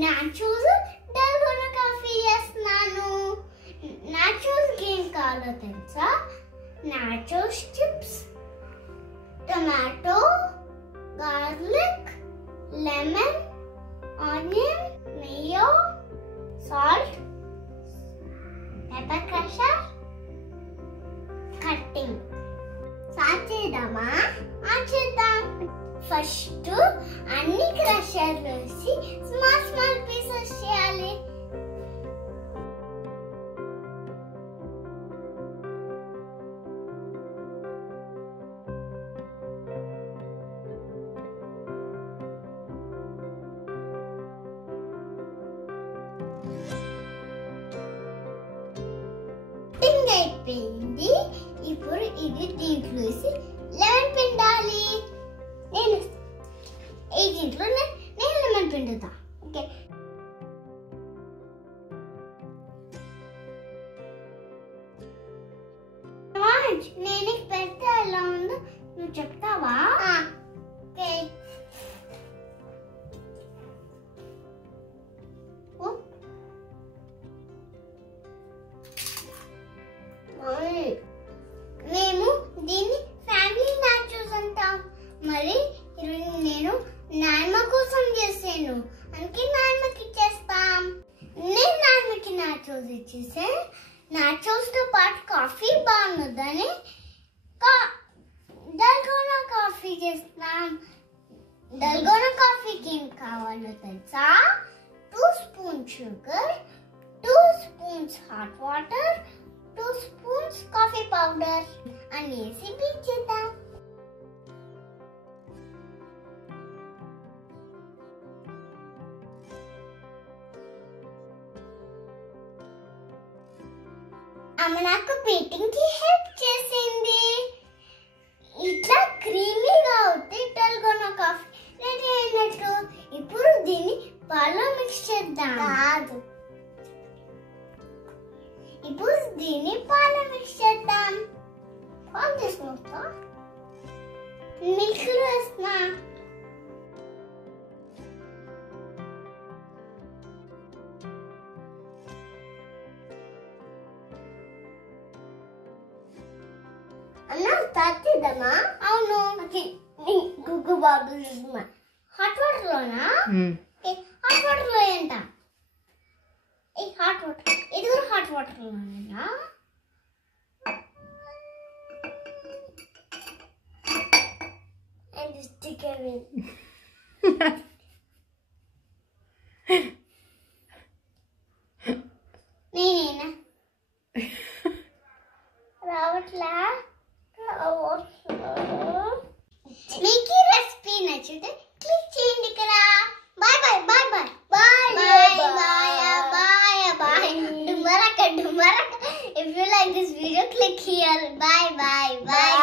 nachos dalgona coffee చేస్తున్నాను. nachos ఏం కావాలో తెలుసా? nachos chips, tomato, garlic, lemon, onion, mayo, salt, pepper crusher, cutting. Start చేద్దామా? చేద్దాం. ఫస్ట్ అన్ని క్రషర్ వేసి స్మాల్ స్మాల్ పీసెస్ చేయాలి. అయిపోయింది. ఇప్పుడు ఇది దీంట్లో వేసి లెమన్ పిండాలి. నేను దీంట్లో నేను లెమన్ పిండుతా. ఓకే, నేను పెడితే ఎలా ఉందో నువ్వు చెప్తావా? ఓకే, మేము దీన్ని ఫ్యామిలీ నాచోస్ అంటాం. మరి నేను నాయమ కోసం చేసాను, అందుకే నాయమకి ఇచ్చేస్తాం. నేను నాయమకి నాచోస్ ఇచ్చేసా. నాచోస్ తో పాటు కాఫీ బాగుందని డల్గోనా కాఫీ చేస్తాం. డల్గోనా కాఫీకి ఏం కావాలో తెలుసా? 2 spoons sugar, 2 spoons hot water, 2 spoons coffee powder అనేసి బీట్ చేద్దాం. అమ్మ నాకు బీటింగ్ కి హెల్ప్ చేసింది. ఇట్లా క్రీమీగా అవుతే డల్గోనా కాఫీ రెడీ అయినట్టు. ఇప్పుడు దీన్ని పాలలో మిక్స్ చేద్దాం. కాదు, ఇప్పుడు దీన్ని పాలలో మిక్స్ చేద్దాం. పాలు తీసుకుంటా, మిల్క్ వేస్తున్నా. అన్నా స్టార్ట్ చేద్దామా? అవును, గుగ్గు బాబు హాట్ వాటర్ లోనా? హాట్ వాటర్ లో ఏంట? హాట్ వాటర్, ఇది కూడా హాట్ వాటర్ లోనేనా? And stick it in. నేనేనా రావట్లా? మీకు ఈ రెసిపీ నచ్చితే క్లిక్ చేయండి ఇక్కడ. Bye bye bye bye bye bye bye bye. Dumaraka. If you like this video, click here. Bye bye bye.